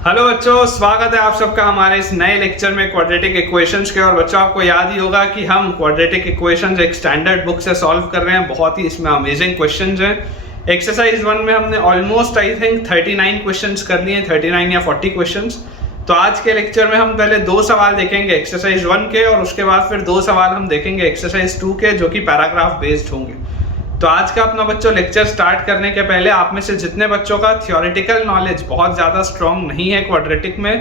Hello बच्चों, स्वागत है आप सबका हमारे इस नए लेक्चर में क्वाड्रेटिक इक्वेशंस के। और बच्चों, आपको याद ही होगा कि हम क्वाड्रेटिक इक्वेशंस एक स्टैंडर्ड बुक से सॉल्व कर रहे हैं। बहुत ही इसमें अमेजिंग क्वेश्चंस हैं। एक्सरसाइज 1 में हमने ऑलमोस्ट आई थिंक 39 क्वेश्चंस कर लिए, 39 या 40 क्वेश्चंस। तो आज के लेक्चर में हम पहले 2 सवाल देखेंगे एक्सरसाइज 1 के, और उसके बाद फिर 2 सवाल हम देखेंगे एक्सरसाइज 2 के, जो कि पैराग्राफ बेस्ड होंगे। तो आज का अपना बच्चों लेक्चर स्टार्ट करने के पहले आप में से जितने बच्चों का थियोरेटिकल नॉलेज बहुत ज़्यादा स्ट्रॉन्ग नहीं है क्वाड्रेटिक में,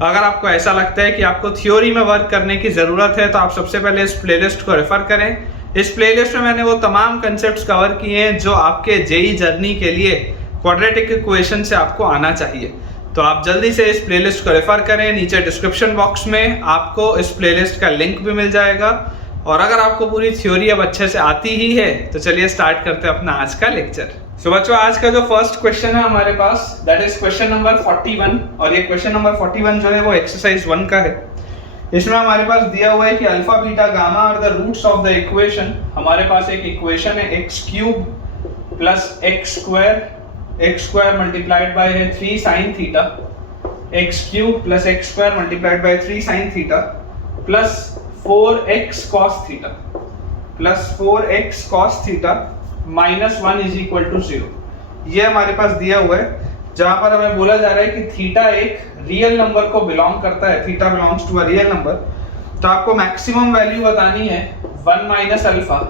अगर आपको ऐसा लगता है कि आपको थ्योरी में वर्क करने की ज़रूरत है, तो आप सबसे पहले इस प्लेलिस्ट को रेफर करें। इस प्लेलिस्ट में मैंने वो तमाम कंसेप्ट्स कवर किए हैं जो आपके जेई जर्नी के लिए क्वाड्रेटिक इक्वेशन से आपको आना चाहिए। तो आप जल्दी से इस प्लेलिस्ट को रेफर करें। नीचे डिस्क्रिप्शन बॉक्स में आपको इस प्लेलिस्ट का लिंक भी मिल जाएगा। और अगर आपको पूरी थ्योरी अब अच्छे से आती ही है तो चलिए स्टार्ट करते हैं अपना आज का लेक्चर। सो बच्चों, आज का जो फर्स्ट क्वेश्चन है हमारे पास, दैट इज क्वेश्चन नंबर 41। और ये क्वेश्चन नंबर 41 जो है वो एक्सरसाइज 1 का है। इसमें हमारे पास दिया हुआ है कि alpha beta gamma are the roots of the equation. हमारे पास एक इक्वेशन है x cube plus x square multiplied by 3 sin theta, x cube plus x square multiplied by 3 sin theta plus 4x cos theta plus 4x cos theta minus 1 is equal to 0। ये हमारे पास दिया हुआ है, जहां पर हमें बोला जा रहा है कि थीटा एक रियल नंबर को बिलोंग करता है, theta belongs to a real number. तो आपको मैक्सिमम वैल्यू बतानी है 1 minus alpha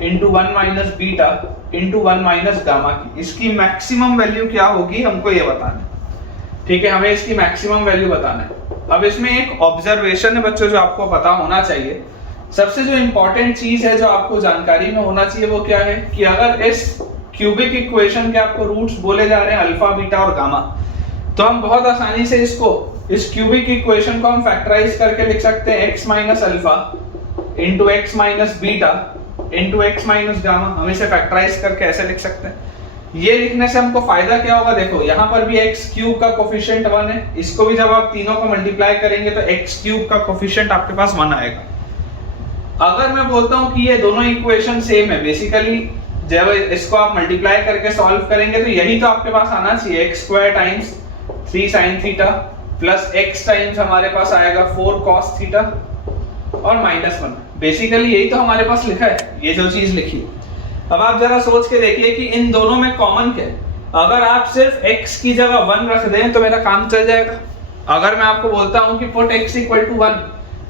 into 1 minus beta into 1 minus gamma की। इसकी मैक्सिमम वैल्यू क्या होगी हमको ये बताना है, ठीक है। हमें इसकी मैक्सिमम वैल्यू बताना है। अब इसमें एक ऑब्जर्वेशन है बच्चों जो आपको पता होना चाहिए। सबसे जो इंपॉर्टेंट चीज है जो आपको जानकारी में होना चाहिए वो क्या है कि अगर इस क्यूबिक इक्वेशन के आपको रूट्स बोले जा रहे हैं अल्फा बीटा और गामा, तो हम बहुत आसानी से इस क्यूबिक इक्वेशन को हम फैक्टराइज करके लिख सकते हैं x minus alpha into x minus beta into x minus gamma. हम इसे फैक्टराइज करके ऐसे लिख सकते हैं। ये लिखने से हमको फायदा क्या होगा, देखो यहाँ पर भी x क्यूब का कोफिशिएंट 1 है, इसको भी जब आप तीनों को मल्टीप्लाई करेंगे तो x क्यूब का कोफिशिएंट आपके पास 1 आएगा। अगर मैं बोलता हूँ कि ये दोनों इक्वेशन सेम है, बेसिकली जब इसको आप मल्टीप्लाई करके सॉल्व करेंगे तो यही तो आपके पास आना चाहिए, x square times 3 sin theta plus x times हमारे पास आएगा 4 cos थीटा और माइनस 1। बेसिकली यही तो हमारे पास लिखा है, ये जो चीज लिखी। अब आप जरा सोच के देखिए कि इन दोनों में कॉमन क्या है। अगर आप सिर्फ x की जगह 1 रख दें तो मेरा काम चल जाएगा। अगर मैं आपको बोलता हूं कि पुट x इक्वल टू 1,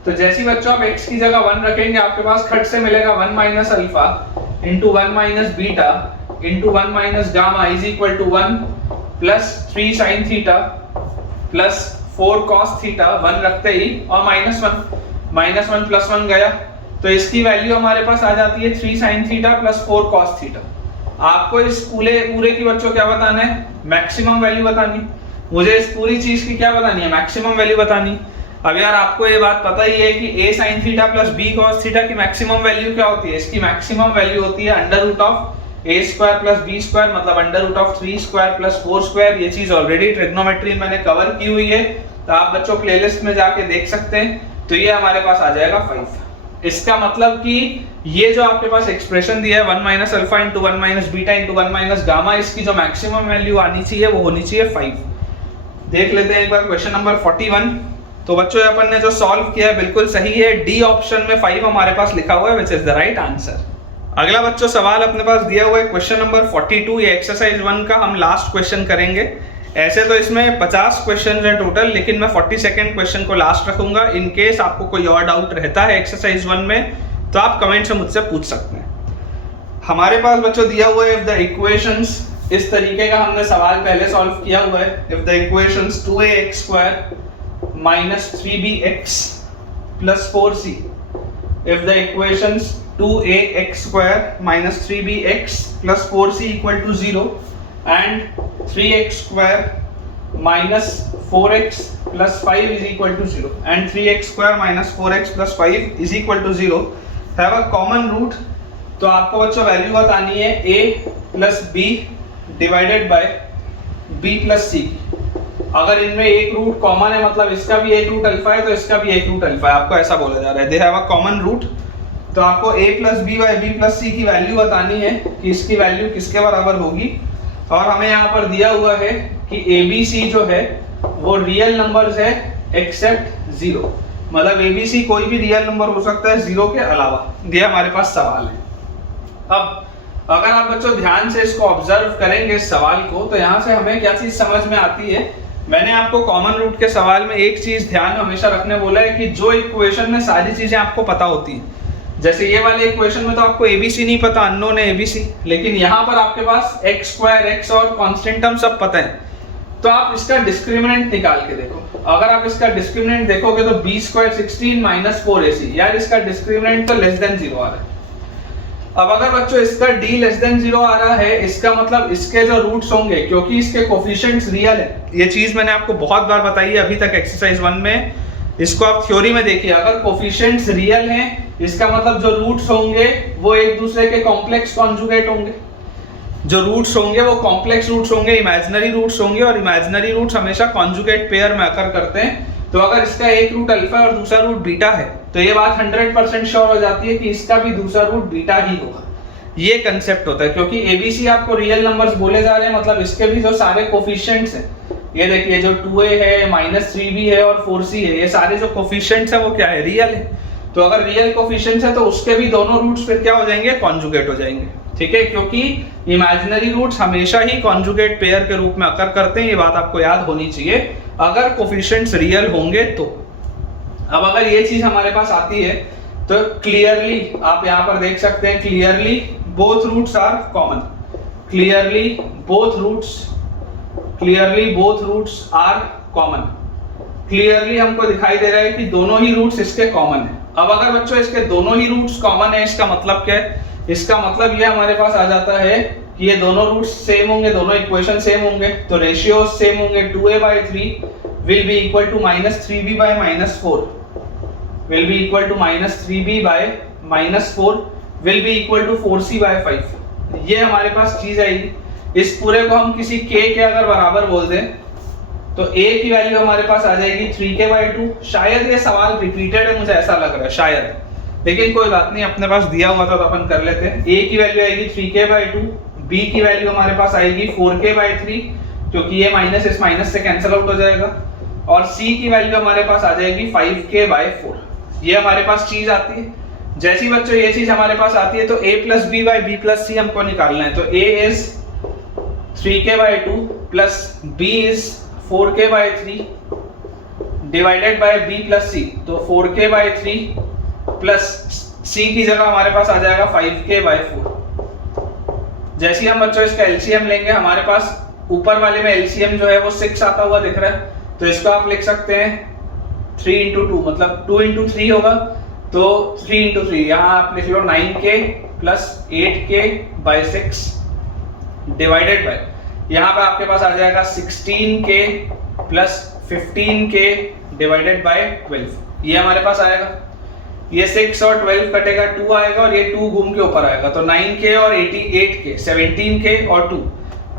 तो जैसे ही बच्चों आप x की जगह 1 रखेंगे आपके पास खट से मिलेगा 1 minus alpha into 1 minus beta into 1 minus gamma is equal to 1 plus 3 sin theta plus 4 cos theta 1 रखते ही और माइनस 1 प्लस 1 गया, तो इसकी वैल्यू हमारे पास आ जाती है 3 sin theta plus 4 cos theta. आपको इस पूरे की बच्चों क्या बताना है, मैक्सिमम वैल्यू बतानी। मुझे इस पूरी चीज की क्या बतानी है, मैक्सिमम वैल्यू बतानी। अब यार आपको ये बात पता ही है कि a sin theta plus b cos theta की मैक्सिमम वैल्यू क्या होती है। इसकी मैक्सिमम वैल्यू होती है under root of a square plus b square, मतलब under root of 3 square plus 4 square. ये चीज ऑलरेडी ट्रिग्नोमेट्री में मैंने कवर की हुई है, तो आप बच्चों प्लेलिस्ट में जाके देख सकते हैं। तो ये हमारे पास आ जाएगा 5। इसका मतलब कि ये जो आपके पास एक्सप्रेशन दिया है 1 minus alpha into 1 minus beta into 1 minus gamma, इसकी जो मैक्सिमम वैल्यू आनी चाहिए वो होनी चाहिए 5। देख लेते हैं एक बार क्वेश्चन नंबर 41। तो बच्चों अपन ने जो सॉल्व किया है बिल्कुल सही है, डी ऑप्शन में 5 हमारे पास लिखा हुआ है, which is the right answer. अगला बच्चों सवाल अपने पास दिया हुआ है क्वेश्चन नंबर 42। ये एक्सरसाइज 1 का हम लास्ट क्वेश्चन करेंगे। ऐसे तो इसमें 50 क्वेश्चन हैं टोटल, लेकिन मैं 42nd क्वेश्चन को लास्ट रखूंगा। इन केस आपको कोई और डाउट रहता है एक्सरसाइज 1 में तो आप कमेंट से मुझसे पूछ सकते हैं। हमारे पास बच्चों दिया हुआ है इफ द इक्वेशंस, इस तरीके का हमने सवाल पहले सॉल्व किया हुआ है। If the equations 2ax square minus 3bx plus 4c, if the equations 2ax square minus 3bx plus 4c equal to 0 and 3x square minus 4x plus 5 is equal to 0 and 3x square minus 4x plus 5 is equal to 0 have a common root। तो आपको बच्चों value बतानी है a plus b divided by b plus c। अगर इनमें एक root common है, मतलब इसका भी एक रूट अल्फा है तो इसका भी एक रूट अल्फा है, आपको ऐसा बोला जा रहा है। They have a common root. तो आपको a plus b by b plus c की वैल्यू बतानी है कि इसकी वैल्यू किसके बराबर होगी। और हमें यहाँ पर दिया हुआ है कि ABC जो है वो रियल नंबर्स है एक्सेप्ट जीरो, मतलब एबीसी कोई भी रियल नंबर हो सकता है जीरो के अलावा। ये हमारे पास सवाल है। अब अगर आप बच्चों ध्यान से इसको ऑब्जर्व करेंगे इस सवाल को, तो यहाँ से हमें क्या चीज समझ में आती है। मैंने आपको कॉमन रूट के सवाल में एक चीज ध्यान में हमेशा रखने बोला है कि जो इक्वेशन में सारी चीजें आपको पता होती हैं, जैसे ये वाले इक्वेशन में तो आपको एबीसी नहीं पता, अननोन है एबीसी, लेकिन यहाँ पर आपके पास एक्स स्क्वायर एक्स और कांस्टेंट टर्म सब पता है, तो आप इसका डिस्क्रिमिनेंट निकाल के देखो। अगर आप इसका डिस्क्रिमिनेंट देखोगे तो बी स्क्वायर 16 माइनस 4ac, यार इसका डिस्क्रिमिनेंट तो लेस देन 0 आ रहा है। अब अगर बच्चों इसका d लेस देन 0 आ रहा है, इसका मतलब इसके जो रूट्स होंगे, क्योंकि इसके कोफिशिएंट्स रियल है, ये चीज मैंने आपको बहुत बार बताई है अभी तक एक्सरसाइज 1 में, इसको आप थ्योरी में देखिए। अगर कोफिशिएंट्स रियल हैं, इसका मतलब जो रूट्स होंगे वो एक दूसरे के कॉम्प्लेक्स कॉन्जुगेट होंगे। जो रूट्स होंगे वो कॉम्प्लेक्स रूट्स होंगे, इमेजिनरी रूट्स होंगे, और इमेजिनरी रूट्स हमेशा कॉन्जुगेट पेयर में अकर करते हैं। तो अगर इसका एक रूट अल्फा और दूसरा रूट बीटा है, तो ये बात 100% श्योर हो जाती है कि इसका भी दूसरा रूट बीटा ही होगा। ये कंसेप्ट होता है, क्योंकि एबीसी आपको रियल नंबर्स बोले जा रहे हैं, मतलब इसके भी जो सारे कोफिशिएंट्स हैं, ये देखिए जो 2a है, -3b है और 4c है, ये सारे जो कोफिशिएंट्स है वो क्या है, रियल है। तो अगर रियल कोफिशिएंट्स है तो उसके भी दोनों रूट्स फिर क्या हो जाएंगे, कॉन्जुगेट हो जाएंगे। ठीक है, क्योंकि इमेजिनरी रूट्स हमेशा ही कॉन्जुगेट पेयर के रूप में अकर करते हैं, ये बात आपको याद होनी चाहिए अगर कोफिशिएंट्स रियल होंगे तो। अब अगर ये चीज हमारे पास आती है तो क्लियरली आप यहाँ पर देख सकते हैं, clearly both roots are common, clearly both roots are common, clearly हमको दिखाई दे रहा है कि दोनों ही रूट्स इसके कॉमन है। अब अगर बच्चों इसके दोनों ही रूट्स कॉमन है, इसका मतलब क्या है, इसका मतलब ये हमारे पास आ जाता है कि ये दोनों रूट्स सेम होंगे, दोनों इक्वेशन सेम होंगे, तो रेशियो सेम होंगे। 2a/3 will be equal to -3b/-4 will be equal to -3b/-4 will be equal to 4c/5। ये हमारे पास चीज आएगी। इस पूरे को हम किसी k के अगर बराबर बोल दें तो a की वैल्यू हमारे पास आ जाएगी 3k/2। शायद ये सवाल रिपीटेड है, मुझे ऐसा लग रहा है शायद, लेकिन कोई बात नहीं, अपने पास दिया हुआ था तो अपन कर लेते हैं। a की वैल्यू आएगी 3k/2, b की वैल्यू हमारे पास आएगी 4k/3, क्योंकि ये माइनस इस माइनस से कैंसिल आउट हो जाएगा, और c की वैल्यू हमारे पास आ जाएगी 5k/4। ये हमारे पास चीज आती है। जैसी बच्चों ये चीज हमारे पास आती है तो a + b/b+c हमको निकालना है। तो a is 3k/2 plus b is 4k/3 divided by b plus c, तो 4k/3 प्लस c की जगह हमारे पास आ जाएगा 5k/4। जैसे हम बच्चों इसका एलसीएम लेंगे, हमारे पास ऊपर वाले में एलसीएम जो है वो 6 आता हुआ दिख रहा है, तो इसको आप लिख सकते हैं 3 × 2, मतलब 2 × 3 होगा, तो 3 × 3 यहाँ आप लिख लो 9k plus 8k/6 divided by, यहाँ पे आपके पास आ जाएगा 16k plus 15k divided by 12। ये हमारे पास आएगा, ये 6 और 12 कटेगा, 2 आएगा और ये 2 घूम के ऊपर आएगा, तो 9k और 8k 17k और 2,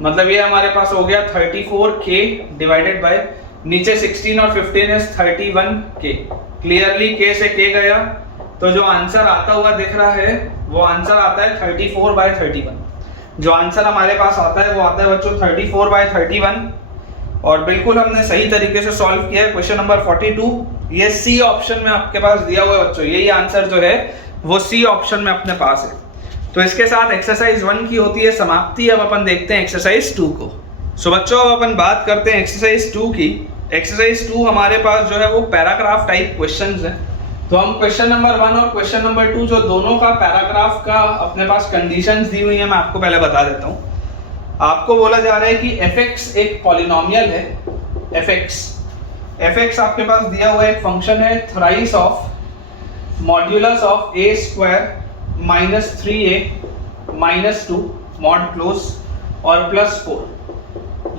मतलब ये हमारे पास हो गया 34k डिवाइडेड बाय, नीचे 16 और 15 इज 31k। क्लियरली k से k गया, तो जो आंसर आता हुआ दिख रहा है वो आंसर आता है 34/31। जो आंसर हमारे पास आता है वो आता है बच्चों 34/31, और बिल्कुल हमने सही तरीके से सॉल्व किया है। क्वेश्चन नंबर 42 ये सी ऑप्शन में आपके पास दिया हुआ है बच्चों, यही आंसर जो है वो सी ऑप्शन में अपने पास है। तो इसके साथ एक्सरसाइज 1 की होती है समाप्ति। अब अपन देखते हैं एक्सरसाइज 2 को। सो बच्चों अब अपन बात करते हैं एक्सरसाइज 2 की। एक्सरसाइज 2 हमारे पास जो है वो पैराग्राफ टाइप क्वेश्चंस है। तो हम क्वेश्चन नंबर 1 और क्वेश्चन नंबर 2 जो दोनों का पैराग्राफ का अपने पास कंडीशंस दी हुई है, मैं आपको पहले बता देता हूँ। आपको बोला जा रहा है कि fx एक पॉलिनोमियल है, fx आपके पास दिया हुआ एक फंक्शन है thrice of modulus of a square minus 3a minus 2 mod close और प्लस 4।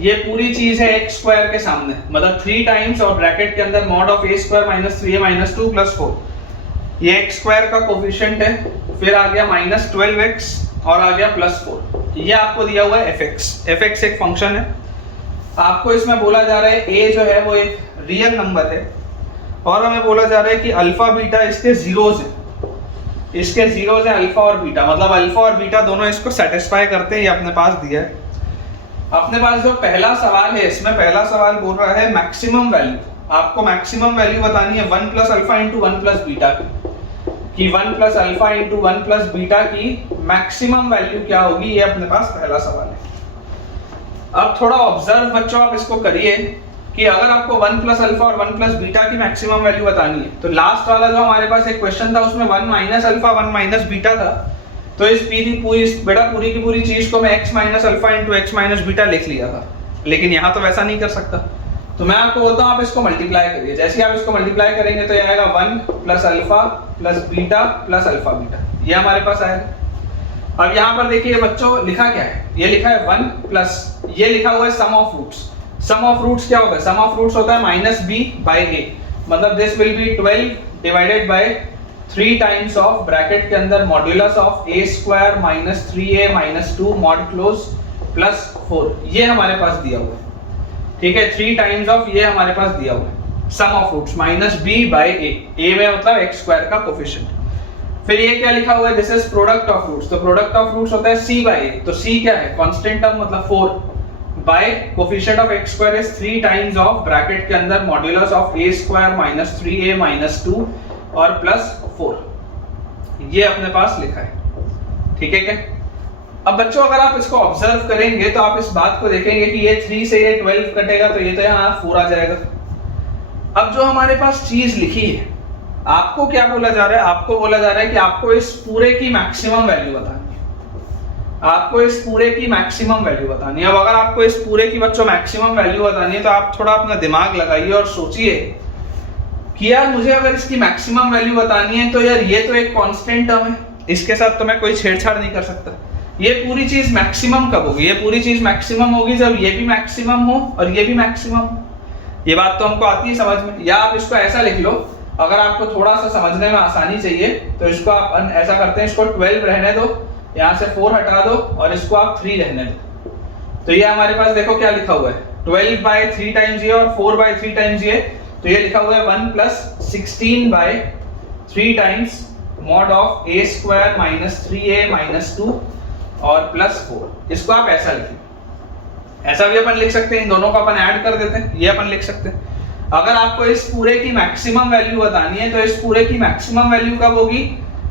ये पूरी चीज है x स्क्वायर के सामने, मतलब 3 टाइम्स और ब्रैकेट के अंदर mod of a square minus 3a minus 2 plus 4। ये x स्क्वायर का कोफिशिएंट है, फिर आ गया माइनस 12x और आ गया प्लस 4। ये आपको दिया हुआ है fx एक फंक्शन है। आपको इसमें बोला जा रहा है a जो है वो एक रियल नंबर है, और हमें बोला जा रहा है कि अल्फा बीटा इसके जीरोज हैं, इसके जीरोज हैं अल्फा और बीटा, मतलब अल्फा और बीटा दोनों इसको सेटिस्फाई करते हैं, ये अपने पास दिया है। अपने पास जो पहला सवाल है, इसमें पहला सवाल बोल रहा है मैक्सिमम वैल्यू, आपको मैक्सिमम वैल्यू बतानी है 1 plus alpha into 1 plus beta की 1 plus alpha into 1 plus beta की मैक्सिमम वैल्यू क्या होगी, ये अपने पास पहला सवाल है। अब थोड़ा ऑब्जर्व बच्चों आप इसको करिए कि अगर आपको 1 प्लस अल्फा और 1 प्लस बीटा की मैक्सिमम वैल्यू बतानी है, तो लास्ट वाला जो हमारे पास एक क्वेश्चन था उसमें 1 माइनस अल्फा 1 माइनस बीटा था, तो इस पूरी की पूरी चीज को मैं x minus alpha into x minus beta लिख लिया था, लेकिन यहाँ तो वैसा नहीं कर सकता। तो मैं आपको बोलता हूँ आप इसको मल्टीप्लाई करिए, जैसे ही आप इसको मल्टीप्लाई करेंगे तो ये आएगा 1 plus alpha plus beta plus alpha beta, ये हमारे पास आएगा। अब यहाँ पर देखिए बच्चों लिखा क्या है, ये लिखा है 1 प्लस, ये लिखा हुआ है sum of roots. Sum of roots क्या होता है, सम ऑफ रूट्स होता है माइनस बी बाई ए, मतलब this will be 12 divided by 3 times of bracket के अंदर modulus of a square minus 3a minus 2 mod close plus 4, ये हमारे पास दिया हुआ है, ठीक है। 3 टाइम्स ऑफ ये हमारे पास दिया हुआ है sum of roots minus b by a में मतलब x स्क्वायर का कोफिशिएंट। फिर ये क्या लिखा हुआ है, this is product of roots, तो प्रोडक्ट ऑफ रूट्स होता है c बाई a, तो c क्या है कांस्टेंट टर्म मतलब 4 by coefficient of x square is 3 times of bracket के अंदर modulus of a square minus 3a minus 2 और प्लस 4, ये अपने पास लिखा है, ठीक है क्या। अब बच्चों अगर आप इसको ऑब्जर्व करेंगे तो आप इस बात को देखेंगे कि ये 3 से ये 12 कटेगा तो ये तो यहाँ 4 आ जाएगा। अब जो हमारे पास चीज लिखी है, आपको क्या बोला जा रहा है, आपको बोला जा रहा है कि आपको इस पूरे की मैक्सिमम वैल्यू बतानी है, आपको इस पूरे की मैक्सिमम वैल्यू बतानी है। अब अगर आपको इस पूरे की बच्चों मैक्सिमम वैल्यू बतानी है तो आप थोड़ा अपना दिमाग लगाइए और सोचिए कि यार मुझे अगर इसकी मैक्सिमम वैल्यू बतानी है तो यार ये तो एक कांस्टेंट टर्म है, इसके साथ तो मैं कोई छेड़छाड़ नहीं कर सकता। ये पूरी चीज मैक्सिमम कब होगी, ये पूरी चीज मैक्सिमम होगी जब ये भी मैक्सिमम हो और ये भी मैक्सिमम हो। ये बात तो हमको आती है समझ में। या आप इसको ऐसा लिख लो, अगर आपको थोड़ा सा समझने में आसानी चाहिए तो इसको आप ऐसा करते हैं, इसको 12 रहने दो, यहाँ से 4 हटा दो और इसको आप 3 रहने दो। तो ये हमारे पास देखो क्या लिखा हुआ है, 12 बाय 3 टाइम्स ये और 4 बाय 3 टाइम्स ये, तो ये लिखा हुआ है 1 plus 16 by 3 times mod of a square minus 3a minus 2 और प्लस 4। इसको आप ऐसा लिखिए, ऐसा भी अपन लिख सकते हैं, इन दोनों को अपन ऐड कर देते हैं, ये अपन लिख सकते हैं। अगर आपको इस पूरे की मैक्सिमम वैल्यू बतानी है तो इस पूरे की मैक्सिमम वैल्यू कब होगी,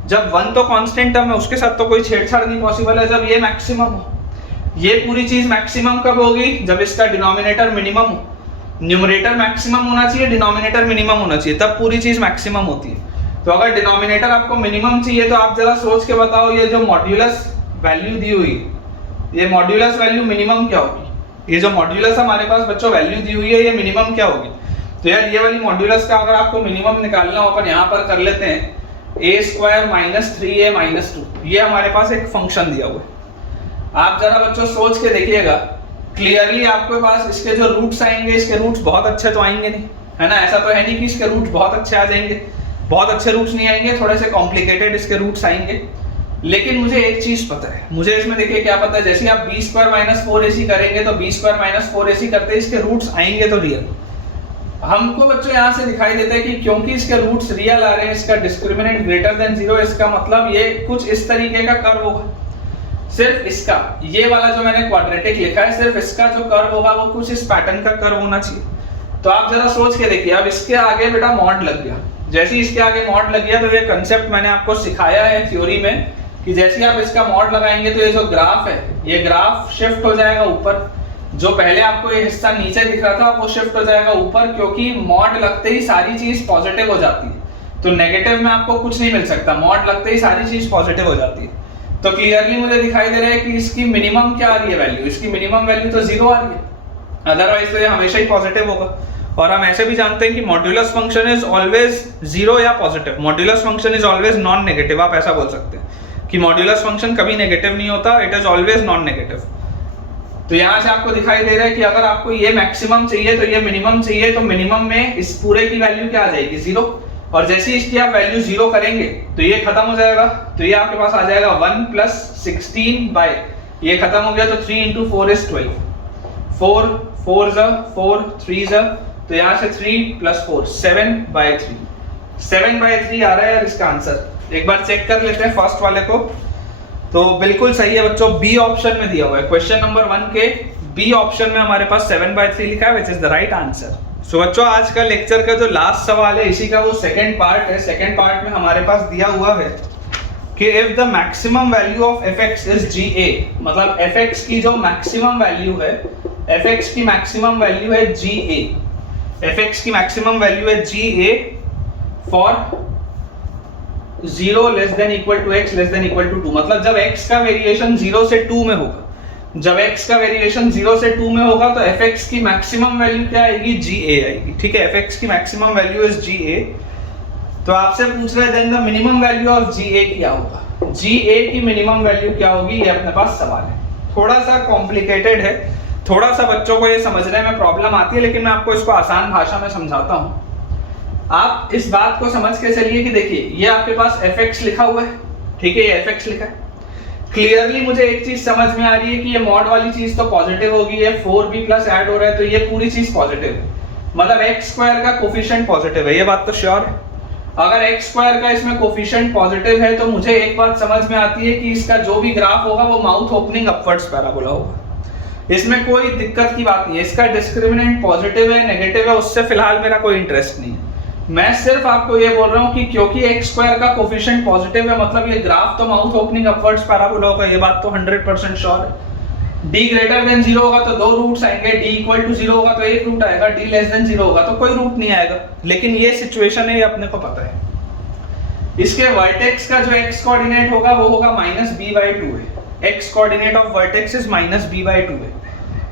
जब 1 तो कांस्टेंट टर्म है, उसके साथ तो कोई छेड़छाड़ नहीं पॉसिबल है, जब ये मैक्सिमम हो। ये पूरी चीज मैक्सिमम कब होगी, जब इसका डिनोमिनेटर मिनिमम हो। न्यूमरेटर मैक्सिमम होना चाहिए, डिनोमिनेटर मिनिमम होना चाहिए, तब पूरी चीज मैक्सिमम होती है। तो अगर डिनोमिनेटर आपको मिनिमम चाहिए तो आप जरा सोच के बताओ, ये जो मॉड्यूलस वैल्यू दी हुई, ये मॉड्यूलस वैल्यू मिनिमम क्या होगी, ये जो मॉड्यूलस हमारे पास बच्चों वैल्यू दी हुई है ये मिनिमम क्या होगी। तो यार ये वाली मॉड्यूलस का अगर आपको मिनिमम निकालना हो, अपन यहाँ पर कर लेते हैं a square minus 3a minus 2, ये हमारे पास एक फंक्शन दिया हुआ है। आप जरा बच्चों सोच के देखिएगा, क्लियरली आपके पास इसके जो रूट्स आएंगे, इसके रूट्स बहुत अच्छे तो आएंगे नहीं, है ना। ऐसा तो है नहीं कि इसके रूट्स बहुत अच्छे आ जाएंगे, बहुत अच्छे रूट्स नहीं आएंगे, थोड़े से कॉम्प्लिकेटेड इसके रूट्स आएंगे। लेकिन मुझे एक चीज पता है, मुझे इसमें देखिए क्या पता है, जैसे आप b स्क्वायर माइनस 4ac करेंगे तो b स्क्वायर माइनस 4ac करते इसके रूट्स आएंगे तो रियल। हमको बच्चों यहाँ से दिखाई देता है कि क्योंकि इसके रूट्स रियल आ रहे हैं, इसका डिस्क्रिमिनेंट ग्रेटर देन 0, इसका मतलब ये कुछ इस तरीके का कर्व होगा। सिर्फ इसका ये वाला जो मैंने क्वाड्रेटिक लिखा है, सिर्फ इसका जो कर्व होगा वो कुछ इस पैटर्न का कर्व होना चाहिए। तो आप जरा सोच के देखिए, अब इसके आगे बेटा मॉड लग गया, जैसे ही इसके आगे मॉड लग गया तो ये कंसेप्ट मैंने आपको सिखाया है थ्योरी में कि जैसे ही आप इसका मॉड लगाएंगे तो ये जो ग्राफ है, ये ग्राफ शिफ्ट हो जाएगा ऊपर। जो पहले आपको ये हिस्सा नीचे दिख रहा था वो शिफ्ट हो जाएगा ऊपर, क्योंकि मॉड लगते ही सारी चीज पॉजिटिव हो जाती है। तो नेगेटिव में आपको कुछ नहीं मिल सकता, मॉड लगते ही सारी चीज पॉजिटिव हो जाती है। तो क्लियरली मुझे दिखाई दे रहा है कि इसकी मिनिमम क्या आ रही है वैल्यू, इसकी मिनिमम वैल्यू तो 0 आ रही है, अदरवाइज तो ये हमेशा ही पॉजिटिव होगा। और हम ऐसे भी जानते हैं कि मॉड्यूलस फंक्शन इज ऑलवेज 0 या positive, modulus function is always non negative. आप ऐसा बोल सकते हैं कि मॉड्यूलस फंक्शन कभी नेगेटिव नहीं होता, it is always non negative. तो यहाँ से आपको दिखाई दे रहा है कि अगर आपको ये मैक्सिमम चाहिए तो ये मिनिमम चाहिए, तो मिनिमम में इस पूरे की वैल्यू क्या आ जाएगी 0, और जैसे इसकी आप वैल्यू 0 करेंगे तो ये खत्म हो जाएगा। तो ये आपके पास आ जाएगा 1 प्लस 16 बाय, ये खत्म हो गया तो 3 into 4 is 12, 4 4 4 3 तो यहाँ से 3 plus 4 7 by 3, 7 by 3 आ रहा है यार इसका आंसर। एक बार चेक कर लेते हैं फर्स्ट वाले को, तो बिल्कुल सही है बच्चों, बी ऑप्शन में दिया हुआ है। क्वेश्चन नंबर 1 के बी ऑप्शन में हमारे पास 7/3 लिखा है, which is the right answer. So बच्चों आज का लेक्चर का जो लास्ट सवाल है इसी का वो सेकंड पार्ट है। सेकंड पार्ट में हमारे पास दिया हुआ है कि if the maximum value of fx is ga, मतलब fx की जो मैक्सिमम वैल्यू है, fx की मैक्सिमम वैल्यू है ga, fx की मैक्सिमम वैल्यू है ga for 0 less than equal to x less than equal to 2, मतलब जब x का वेरिएशन 0 से 2 में होगा, जब x का वेरिएशन 0 से 2 में होगा तो fx की मैक्सिमम वैल्यू क्या आएगी, ga आएगी। ठीक है, fx की मैक्सिमम वैल्यू इज ga। तो आपसे पूछ रहे हैं then the minimum value of ga क्या होगा, ga की मिनिमम वैल्यू क्या होगी, ये अपने पास सवाल है। थोड़ा सा कॉम्प्लिकेटेड है, थोड़ा सा बच्चों को ये समझने में प्रॉब्लम आती है, लेकिन मैं आपको इसको आसान भाषा में समझाता हूँ। आप इस बात को समझ के चलिए कि देखिए ये आपके पास fx लिखा हुआ है, ठीक है, ये fx लिखा है। क्लियरली मुझे एक चीज समझ में आ रही है कि ये मॉड वाली चीज तो पॉजिटिव होगी, ये 4b प्लस ऐड हो रहा है तो ये पूरी चीज पॉजिटिव है, मतलब x स्क्वायर का कोफिशिएंट पॉजिटिव है, ये बात तो श्योर है। अगर x स्क्वायर का इसमें कोफिशिएंट पॉजिटिव है तो मुझे एक बात समझ में आती है कि इसका जो भी ग्राफ होगा वो माउथ ओपनिंग अपवर्ड्स पैराबोला होगा, इसमें कोई दिक्कत की बात नहीं है। इसका डिस्क्रिमिनेंट पॉजिटिव है नेगेटिव है उससे फिलहाल मेरा कोई इंटरेस्ट नहीं है, मैं सिर्फ आपको ये बोल रहा हूँ कि क्योंकि x स्क्वायर का कोफिशिएंट पॉजिटिव है मतलब ये ग्राफ तो माउथ ओपनिंग अपवर्ड्स पैराबोला होगा, ये बात तो 100% श्योर है। d ग्रेटर देन 0 होगा तो दो रूट्स आएंगे, d इक्वल टू 0 होगा तो एक रूट आएगा, d लेस देन 0 होगा तो कोई रूट नहीं आएगा, लेकिन ये सिचुएशन है, ये अपने को पता है। इसके वर्टेक्स का जो x कोऑर्डिनेट होगा वो होगा -b/2 है, x coordinate of vertex is -b/2 है।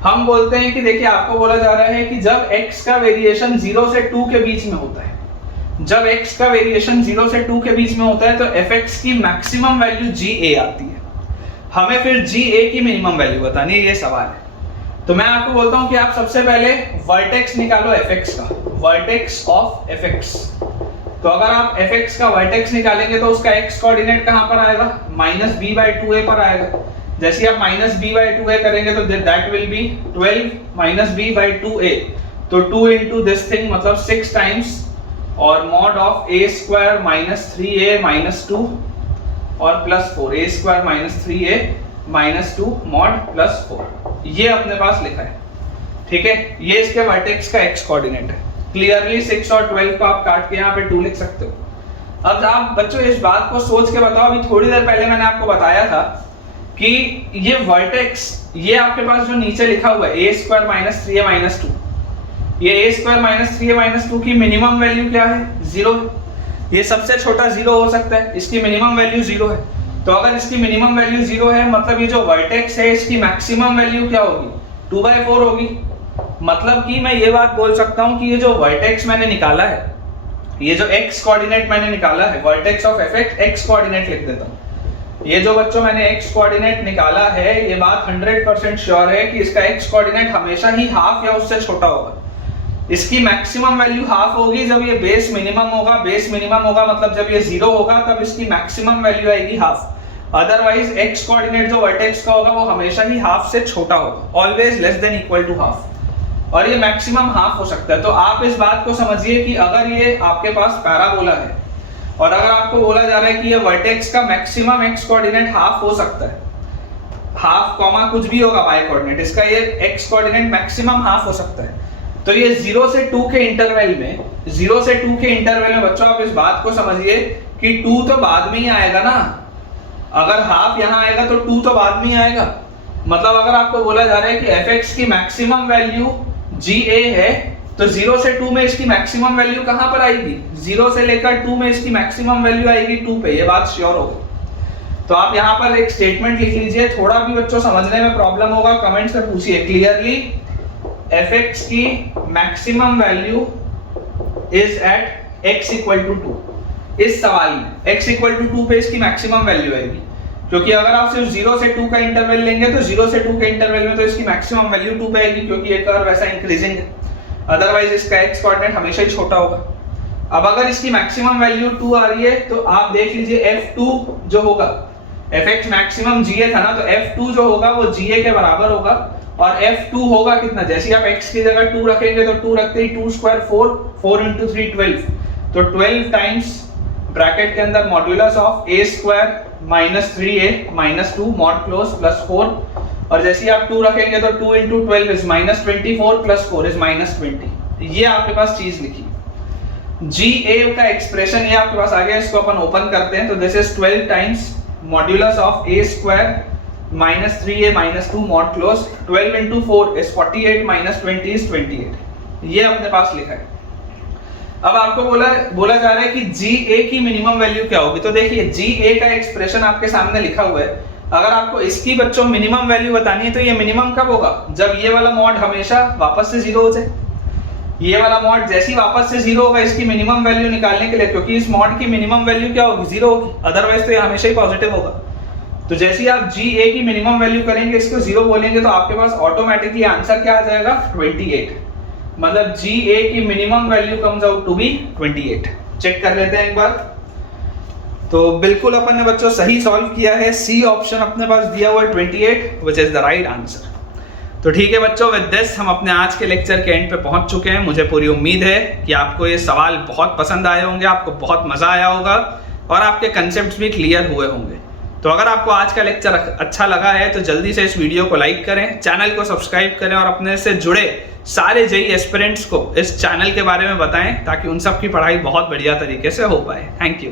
हम बोलते हैं कि देखिए आपको बोला जा रहा है कि जब x का वेरिएशन 0 से 2 के बीच में होता है, जब x का वेरिएशन 0 से 2 के बीच में होता है तो fx की मैक्सिमम वैल्यू ga आती है, हमें फिर ga की मिनिमम वैल्यू बतानी है, ये सवाल है। तो मैं आपको बोलता हूं कि आप सबसे पहले वर्टेक्स निकालो fx का, वर्टेक्स ऑफ fx। तो अगर आप fx का वर्टेक्स निकालेंगे तो उसका x कोऑर्डिनेट कहां पर आएगा, -b/2a पर आएगा। जैसे आप -b/2a करेंगे तो दैट विल बी 12 -b/2a, तो 2 into दिस थिंग मतलब 6 टाइम्स और mod of a square -3a - 2 और +4, a स्क्वायर -3a - 2 मॉड +4, ये अपने पास लिखा है। ठीक है, ये इसके वर्टेक्स का x कोऑर्डिनेट है। क्लियरली 6 और 12 को आप काट के यहाँ पे 2 लिख सकते हो। अब आप बच्चों इस बात को सोच के बताओ, अभी थोड़ी देर पहले मैंने आपको बताया था कि ये वर्टेक्स, ये आपके पास जो नीचे लिखा हुआ है a स्क्वायर -3a - 2, ये a स्क्वायर -3a - 2 की मिनिमम वैल्यू क्या है, 0 है। ये सबसे छोटा 0 हो सकता है, इसकी मिनिमम वैल्यू 0 है। तो अगर इसकी मिनिमम वैल्यू 0 है मतलब ये जो वर्टेक्स है इसकी मैक्सिमम वैल्यू क्या होगी, 2/4 होगी। मतलब कि मैं ये बात बोल सकता हूँ कि ये जो वर्टेक्स मैंने निकाला है, ये जो x कोऑर्डिनेट मैंने निकाला है, vertex of fx x coordinate लिख देता हूँ। ये जो बच्चों मैंने x कोऑर्डिनेट निकाला है, ये बात 100% श्योर है कि इसका x कोऑर्डिनेट हमेशा ही हाफ या उससे छोटा होगा। इसकी मैक्सिमम वैल्यू हाफ होगी जब ये बेस मिनिमम होगा, बेस मिनिमम होगा मतलब जब ये 0 होगा तब इसकी मैक्सिमम वैल्यू आएगी हाफ। अदरवाइज x कोऑर्डिनेट जो वर्टेक्स का होगा वो हमेशा ही हाफ से छोटा होगा, always less than equal to half, और ये मैक्सिमम हाफ हो सकता है। तो आप इस बात को समझिए कि अगर ये आपके पास पैराबोला है और अगर आपको बोला जा रहा है कि ये वर्टेक्स का मैक्सिमम x कोऑर्डिनेट हाफ हो सकता है, हाफ कॉमा कुछ भी होगा y कोऑर्डिनेट, इसका ये x कोऑर्डिनेट मैक्सिमम हाफ हो सकता है। तो ये 0 से 2 के इंटरवल में, 0 से 2 के इंटरवल में बच्चों आप इस बात को समझिए कि 2 तो बाद में ही आएगा ना, अगर हाफ यहाँ आएगा तो 2 तो बाद में ही आएगा। मतलब अगर आपको बोला जा रहा है कि fx की मैक्सिमम वैल्यू ga है तो 0 से 2 में इसकी मैक्सिमम वैल्यू कहां पर आएगी, 0 से लेकर 2 में इसकी मैक्सिमम वैल्यू आएगी 2 पे, ये बात श्योर होगी। तो आप यहाँ पर एक स्टेटमेंट लिख लीजिए, थोड़ा भी बच्चों समझने में प्रॉब्लम होगा कमेंट्स में पूछिए। क्लियरली fx की maximum value is at x equal to 2। इस सवाल में x इक्वल टू 2 पे इसकी मैक्सिमम वैल्यू आएगी, क्योंकि अगर आप सिर्फ 0 से 2 का इंटरवल लेंगे तो 0 से 2 के इंटरवल में तो इसकी मैक्सिमम वैल्यू 2 पे आएगी, क्योंकि ये कर्व ऐसा इंक्रीजिंग है। अदरवाइज इसका x कोऑर्डिनेट हमेशा ही छोटा होगा। अब अगर इसकी मैक्सिमम वैल्यू 2 आ रही है तो आप देख लीजिए f2 जो होगा, fx मैक्सिमम ga था ना, तो f2 जो होगा वो ga के बराबर होगा। और f2 होगा कितना, जैसे आप x की जगह 2 रखेंगे तो 2 रखते ही 2 स्क्वायर 4, 4 into 3 12, तो 12 टाइम्स ब्रैकेट के अंदर modulus of a square -3a - 2 mod close +4 और जैसे ही आप 2 रखेंगे तो 2 into 12 is -24 plus 4 is -20। ये आपके पास चीज लिखी। GA का एक्सप्रेशन ये आपके पास आ गया, इसको अपन ओपन करते हैं। तो this is 12 times modulus of a square minus 3a minus 2 mod close. 12 into 4 is 48 minus 20 is 28। ये अपने पास लिखा है। अब आपको बोला जा रहा है कि GA की मिनिमम वैल्यू क्या होगी। तो देखिए GA का एक्सप्रेशन आपके सामने लिखा हुआ है। अगर आपको इसकी बच्चों मिनिमम वैल्यू बतानी है तो ये मिनिमम कब होगा, जब ये वाला मॉड हमेशा वापस से 0 हो जाए। ये वाला मॉड जैसे ही वापस से 0 होगा इसकी मिनिमम वैल्यू निकालने के लिए, क्योंकि इस मॉड की मिनिमम वैल्यू क्या होगी, 0 होगी, अदरवाइज तो ये हमेशा ही पॉजिटिव होगा। तो जैसे ही आप GA की मिनिमम वैल्यू करेंगे, इसको 0 बोलेंगे, तो आपके पास ऑटोमेटिकली आंसर क्या आ जाएगा, 28। मतलब GA की minimum value comes out to be 28। Check कर लेते हैं एक बार। तो बिल्कुल अपन ने बच्चों सही सॉल्व किया है। सी ऑप्शन अपने पास दिया हुआ है 28, which is the right answer. तो ठीक है बच्चों, विद दिस हम अपने आज के लेक्चर के एंड पे पहुंच चुके हैं। मुझे पूरी उम्मीद है कि आपको ये सवाल बहुत पसंद आए होंगे, आपको बहुत मजा आया होगा और आपके कंसेप्ट्स भी क्लियर हुए होंगे। तो अगर आपको आज का लेक्चर अच्छा लगा है तो जल्दी से इस वीडियो को लाइक करें, चैनल को सब्सक्राइब करें और अपने से जुड़े सारे जेई एस्पिरेंट्स को इस चैनल के बारे में बताएं, ताकि उन सब की पढ़ाई बहुत बढ़िया तरीके से हो पाए। Thank you.